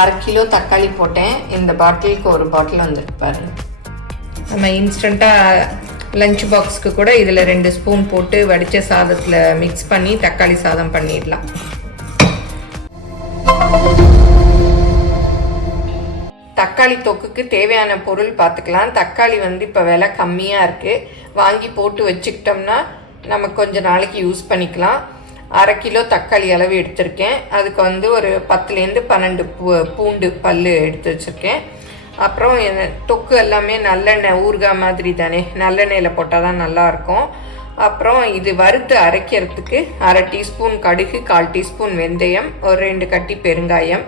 1/2 kilo தக்காளி போட்டேன். இந்த பாட்டிலுக்கு ஒரு பாட்டில் வந்துருக்கு பாருங்கள். நம்ம இன்ஸ்டண்ட்டாக லஞ்ச் பாக்ஸ்க்கு கூட இதில் 2 ஸ்பூன் போட்டு வடித்த சாதத்தில் மிக்ஸ் பண்ணி தக்காளி சாதம் பண்ணிடலாம். தக்காளி தொக்குக்கு தேவையான பொருள் பார்த்துக்கலாம். தக்காளி இப்போ விலை கம்மியாக இருக்குது. வாங்கி போட்டு வச்சுக்கிட்டோம்னா நம்ம கொஞ்ச நாளைக்கு யூஸ் பண்ணிக்கலாம். 1/2 கிலோ தக்காளி அளவு எடுத்திருக்கேன். அதுக்கு ஒரு 10லேருந்து 12 பூண்டு பல் எடுத்து வச்சுருக்கேன். அப்புறம் தொக்கு எல்லாமே நல்லெண்ணெய் ஊறுகாய் மாதிரி தானே, நல்லெண்ணெயில் போட்டால் தான் நல்லாயிருக்கும். அப்புறம் இது வறுத்து அரைக்கிறதுக்கு 1/2 டீஸ்பூன் கடுகு, 1/4 டீஸ்பூன் வெந்தயம், ஒரு 2 கட்டி பெருங்காயம்,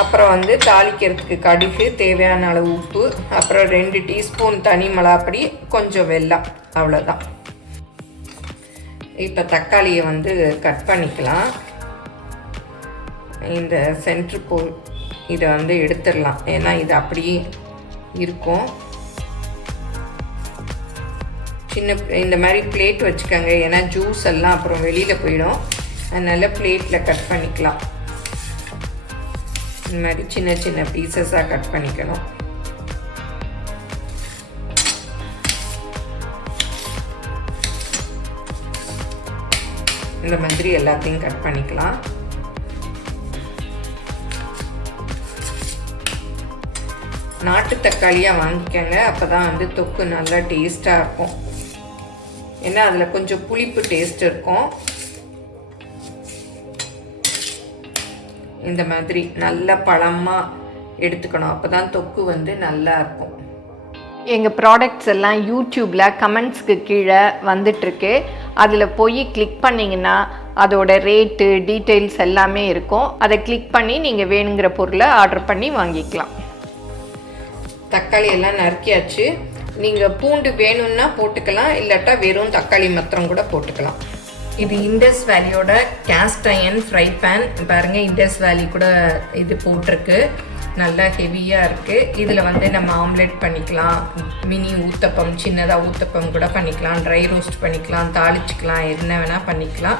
அப்புறம் தாளிக்கிறதுக்கு கடுகு, தேவையான அளவு உப்பு, அப்புறம் 2 டீஸ்பூன் தனி மிளகாப்பொடி, கொஞ்சம் வெல்லம், அவ்வளோதான். இப்போ தக்காளியை கட் பண்ணிக்கலாம். இந்த சென்டர் போல் இதை எடுத்துடலாம், ஏன்னா இது அப்படியே இருக்கும். இந்த மாதிரி பிளேட் வச்சுக்கோங்க, ஏன்னா ஜூஸ் எல்லாம் அப்புறம் வெளியில் போயிடும். அதனால் பிளேட்டில் கட் பண்ணிக்கலாம். இந்த மாதிரி சின்ன சின்ன பீசஸாக கட் பண்ணிக்கணும். இந்த மாதிரி எல்லாத்தையும் கட் பண்ணிக்கலாம். நாட்டு தக்காளியாக வாங்கிக்கோங்க, அப்போ தான் தொக்கு நல்லா டேஸ்ட்டாக இருக்கும். ஏன்னா அதில் கொஞ்சம் புளிப்பு டேஸ்ட் இருக்கும். இந்த மாதிரி நல்ல பழமாக எடுத்துக்கணும், அப்போ தான் தொக்கு நல்லா இருக்கும். எங்கள் ப்ராடக்ட்ஸ் எல்லாம் யூடியூப்பில் கமெண்ட்ஸ்க்கு கீழே வந்துட்டுருக்கு. அதில் போய் கிளிக் பண்ணிங்கன்னா அதோட ரேட்டு டீட்டெயில்ஸ் எல்லாமே இருக்கும். அதை கிளிக் பண்ணி நீங்கள் வேணுங்கிற பொருளை ஆர்டர் பண்ணி வாங்கிக்கலாம். தக்காளி எல்லாம் நறுக்கியாச்சு. நீங்கள் பூண்டு வேணும்னா போட்டுக்கலாம், இல்லாட்டா வெறும் தக்காளி மாத்திரம் கூட போட்டுக்கலாம். இது இண்டஸ் வேலியோட கேஸ்ட் அயர்ன் ஃப்ரை பேன் பாருங்கள். இண்டஸ் வேலி கூட இது போட்டிருக்கு, நல்லா ஹெவியாக இருக்குது. இதில் நம்ம ஆம்லெட் பண்ணிக்கலாம், மினி ஊத்தப்பம், சின்னதாக ஊத்தப்பம் கூட பண்ணிக்கலாம், ட்ரை ரோஸ்ட் பண்ணிக்கலாம், தாளிச்சிக்கலாம், என்ன வேணால் பண்ணிக்கலாம்.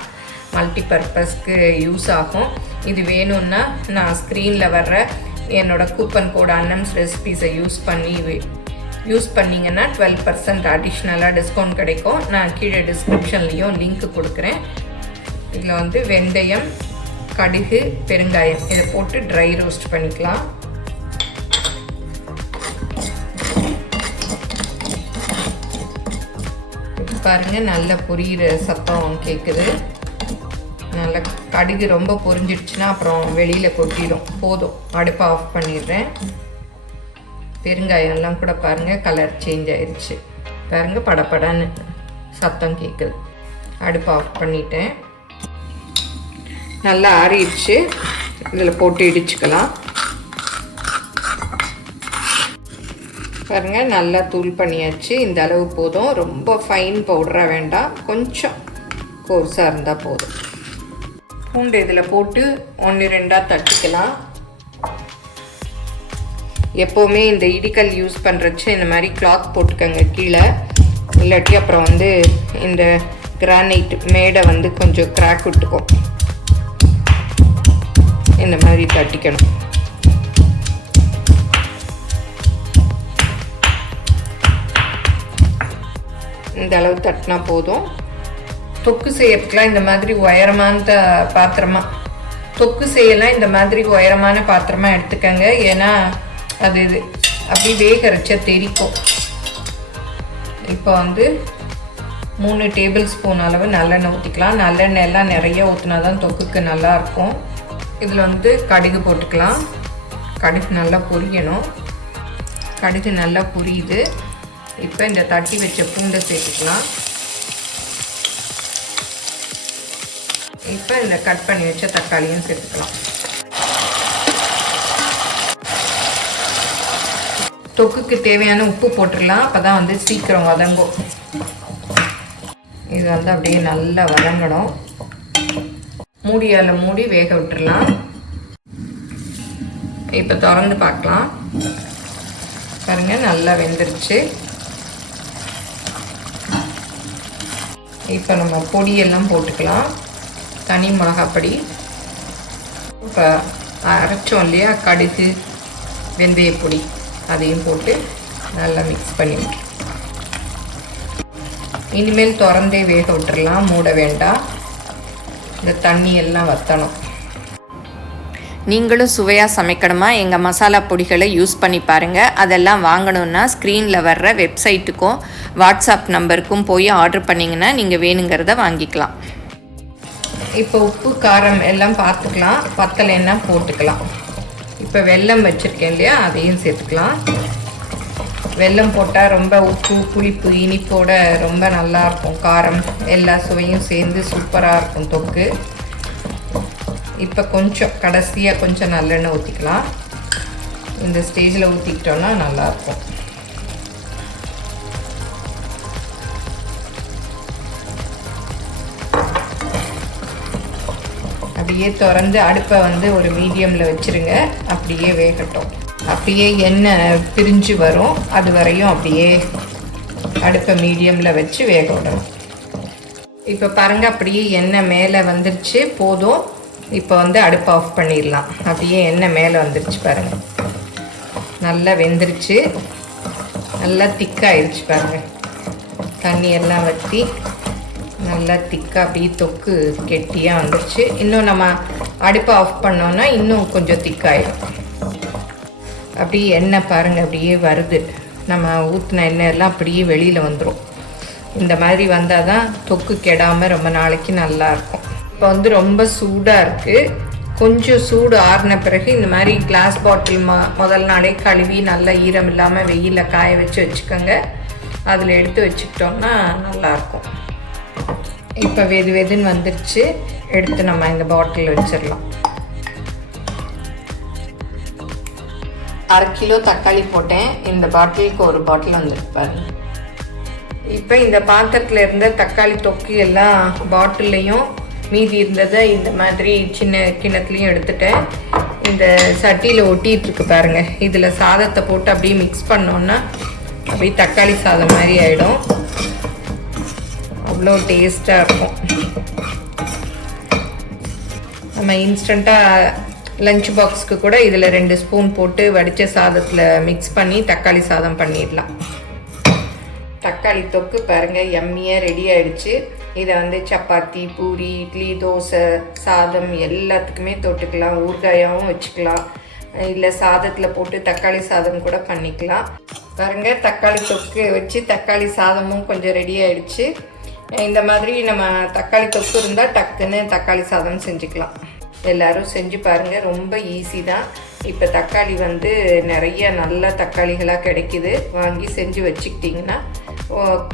மல்டி பர்பஸ்க்கு யூஸ் ஆகும். இது வேணும்னா நான் ஸ்க்ரீனில் வர்ற என்னோட கூப்பன் கோட் அன்னம்ஸ் ரெசிபீஸை யூஸ் பண்ணிங்கன்னா 12% அடிஷ்னலாக டிஸ்கவுண்ட் கிடைக்கும். நான் கீழே டிஸ்கிரிப்ஷன்லேயும் லிங்க் கொடுக்குறேன். இதில் வெந்தயம், கடுகு, பெருங்காயம் இதை போட்டு ட்ரை ரோஸ்ட் பண்ணிக்கலாம். பாருங்கள், நல்ல பொரியிற சத்தம் கேட்குது. நல்லா கடுகு ரொம்ப பொரிஞ்சிடுச்சுன்னா அப்புறம் வெளியில் கொட்டிடும். போதும், அடுப்பை ஆஃப் பண்ணிடுறேன். பெருங்காயம்லாம் கூட பாருங்கள் கலர் சேஞ்ச் ஆயிடுச்சு. பாருங்கள், படப்படன்னு சத்தம் கேட்குது. அடுப்பை ஆஃப் பண்ணிட்டேன். நல்லா ஆறிடுச்சு. இதில் போட்டு இடிச்சுக்கலாம். பாருங்கள், நல்லா தூள் பண்ணியாச்சு. இந்த அளவு போதும், ரொம்ப ஃபைன் பவுடராக வேண்டாம், கொஞ்சம் கோர்ஸாக இருந்தால் போதும். பூண்டு இதில் போட்டு 1-2 தட்டிக்கலாம். எப்போவுமே இந்த இடிக்கல் யூஸ் பண்ணுறச்சு இந்த மாதிரி கிளாத் போட்டுக்கோங்க கீழே, இல்லாட்டி அப்புறம் இந்த கிரானைட் மேடை கொஞ்சம் கிராக் விட்டுக்கும். இந்த மாதிரி தட்டிக்கணும். இந்த அளவு தட்டினா போதும். தொக்கு செய்யறதுக்குலாம் இந்த மாதிரி உயரமான தொக்கு செய்யலாம் இந்த மாதிரி உயரமான பாத்திரமாக எடுத்துக்கோங்க. ஏன்னா அது அப்படி வேகரைச்சா தெரிக்கும். இப்போ 3 டேபிள் ஸ்பூன் அளவு நல்லெண்ணெய் ஊற்றிக்கலாம். நல்லெண்ணெய் எல்லாம் நிறைய ஊற்றினா தான் தொக்குக்கு நல்லாயிருக்கும். இதில் கடுகு போட்டுக்கலாம். கடுகு நல்லா பொரியணும். கடுகு நல்லா பொரியுது. இப்போ இந்த தட்டி வச்ச பூண்டை சேர்த்துக்கலாம். இப்போ இந்த கட் பண்ணி வச்ச தக்காளியும் சேர்த்துக்கலாம். தொக்குக்கு தேவையான உப்பு போட்டுடலாம், அப்போ தான் சீக்கிரம் வதங்கும். இது அப்படியே நல்லா வதங்கணும். மூடியால் மூடி வேக விட்டுடலாம். இப்போ திறந்து பார்க்கலாம். பாருங்கள், நல்லா வெந்துருச்சு. இப்போ நம்ம பொடியெல்லாம் போட்டுக்கலாம். தனி மிளகாப்பொடி, இப்போ அரைச்சோம் இல்லையா கடுகு வெந்தயப்பொடி அதையும் போட்டு நல்லா மிக்ஸ் பண்ணி விட்டுருவோம். இனிமேல் திறந்தே வேக விட்டுறலாம், மூட வேண்டாம். இந்த தண்ணி எல்லாம் வற்றணும். நீங்களும் சுவையாக சமைக்கணுமா எங்கள் மசாலா பொடிகளை யூஸ் பண்ணி பாருங்கள். அதெல்லாம் வாங்கணுன்னா ஸ்க்ரீனில் வர்ற வெப்சைட்டுக்கும் வாட்ஸ்அப் நம்பருக்கும் போய் ஆர்டர் பண்ணிங்கன்னா நீங்கள் வேணுங்கிறத வாங்கிக்கலாம். இப்போ உப்பு காரம் எல்லாம் பார்த்துக்கலாம், பத்தலைன்னா போட்டுக்கலாம். இப்போ வெல்லம் வச்சுருக்கேன் இல்லையா, அதையும் சேர்த்துக்கலாம். வெல்லம் போட்டால் ரொம்ப உப்பு புளிப்பு இனிப்போட ரொம்ப நல்லாயிருக்கும். காரம் எல்லா சுவையும் சேர்ந்து சூப்பராக இருக்கும் தொக்கு. இப்போ கொஞ்சம் கடைசியாக கொஞ்சம் நல்லெண்ணெய் ஊற்றிக்கலாம். இந்த ஸ்டேஜில் ஊற்றிக்கிட்டோன்னா நல்லாயிருக்கும். அப்படியே திறந்து அடுப்பை வந்து ஒரு மீடியமில் வச்சுருங்க. அப்படியே வேகட்டும். அப்படியே எண்ணெய் பிரிஞ்சு வரும், அது வரையும் அப்படியே அடுப்பை மீடியமில் வச்சு வேக விடணும். இப்போ பாருங்கள், அப்படியே எண்ணெய் மேலே வந்துருச்சு, போதும். இப்போ வந்து அடுப்பை ஆஃப் பண்ணிடலாம். அப்படியே எண்ணெய் மேலே வந்துருச்சு பாருங்கள், நல்லா வெந்துருச்சு, நல்லா திக்காகிடுச்சு பாருங்கள். தண்ணி எல்லாம் வற்றி நல்லா திக்காக அப்படியே தொக்கு கெட்டியாக வந்துருச்சு. இன்னும் நம்ம அடுப்பை ஆஃப் பண்ணோன்னா இன்னும் கொஞ்சம் திக்காயிடும். அப்படியே எண்ணெய் பாருங்கள் அப்படியே வருது. நம்ம ஊற்றின எண்ணெய் எல்லாம் அப்படியே வெளியில் வந்துடும். இந்த மாதிரி வந்தால் தான் தொக்கு கெடாமல் ரொம்ப நாளைக்கு நல்லாயிருக்கும். இப்போ வந்து ரொம்ப சூடாக இருக்குது. கொஞ்சம் சூடு ஆறின பிறகு இந்த மாதிரி கிளாஸ் பாட்டில் முதல் நாளே கழுவி நல்லா ஈரம் இல்லாமல் வெயிலில் காய வச்சு வச்சுக்கோங்க. அதில் எடுத்து வச்சுக்கிட்டோம்னா நல்லாயிருக்கும். இப்போ வெதுன்னு வந்துருச்சு, எடுத்து நம்ம இந்த பாட்டில் வச்சிடலாம். 1/2 கிலோ தக்காளி போட்டேன். இந்த பாட்டிலுக்கு ஒரு பாட்டில் வந்துருக்கு பாருங்க. இப்போ இந்த பாத்திரத்தில் இருந்த தக்காளி தொக்கு எல்லாம் பாட்டில்லையும் மீதி இருந்ததை இந்த மாதிரி சின்ன கிண்ணத்துலையும் எடுத்துட்டேன். இந்த சட்டியில் ஒட்டிகிட்ருக்கு பாருங்கள். இதில் சாதத்தை போட்டு அப்படியே மிக்ஸ் பண்ணோன்னா அப்படியே தக்காளி சாதம் மாதிரி ஆகிடும். அவ்வளோ டேஸ்ட்டாக இருக்கும். நம்ம இன்ஸ்டண்ட்டாக லஞ்ச் பாக்ஸ்க்கு கூட இதில் 2 ஸ்பூன் போட்டு வடித்த சாதத்தில் மிக்ஸ் பண்ணி தக்காளி சாதம் பண்ணிடலாம். தக்காளி தொக்கு பாருங்கள் எம்மியாக ரெடி ஆகிடுச்சு. இதை வந்து சப்பாத்தி, பூரி, இட்லி, தோசை, சாதம் எல்லாத்துக்குமே தொட்டுக்கலாம். ஊறுகாயாகவும் வச்சுக்கலாம், இல்லை சாதத்தில் போட்டு தக்காளி சாதம் கூட பண்ணிக்கலாம். பாருங்கள், தக்காளி தொக்கு வச்சு தக்காளி சாதமும் கொஞ்சம் ரெடி ஆகிடுச்சு. இந்த மாதிரி நம்ம தக்காளி தொக்கு இருந்தால் டக்குன்னு தக்காளி சாதம் செஞ்சுக்கலாம். எல்லோரும் செஞ்சு பாருங்கள், ரொம்ப ஈஸி தான். இப்போ தக்காளி வந்து நிறைய நல்ல தக்காளிகளாக கிடைக்கிது. வாங்கி செஞ்சு வச்சுக்கிட்டிங்கன்னா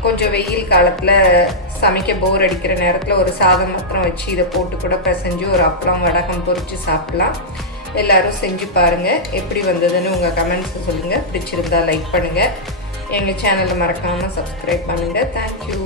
கொஞ்சம் வெயில் காலத்தில் சமைக்க போர் அடிக்கிற நேரத்தில் ஒரு சாதம் மாத்திரம் வச்சு இதை போட்டு கூட பிசைஞ்சு ஒரு அப்பளம் வடகம் பொரித்து சாப்பிட்லாம். எல்லோரும் செஞ்சு பாருங்கள். எப்படி வந்ததுன்னு உங்கள் கமெண்ட்ஸை சொல்லுங்கள். பிடிச்சிருந்தால் லைக் பண்ணுங்கள். எங்கள் சேனலை மறக்காமல் சப்ஸ்கிரைப் பண்ணுங்கள். தேங்க்யூ.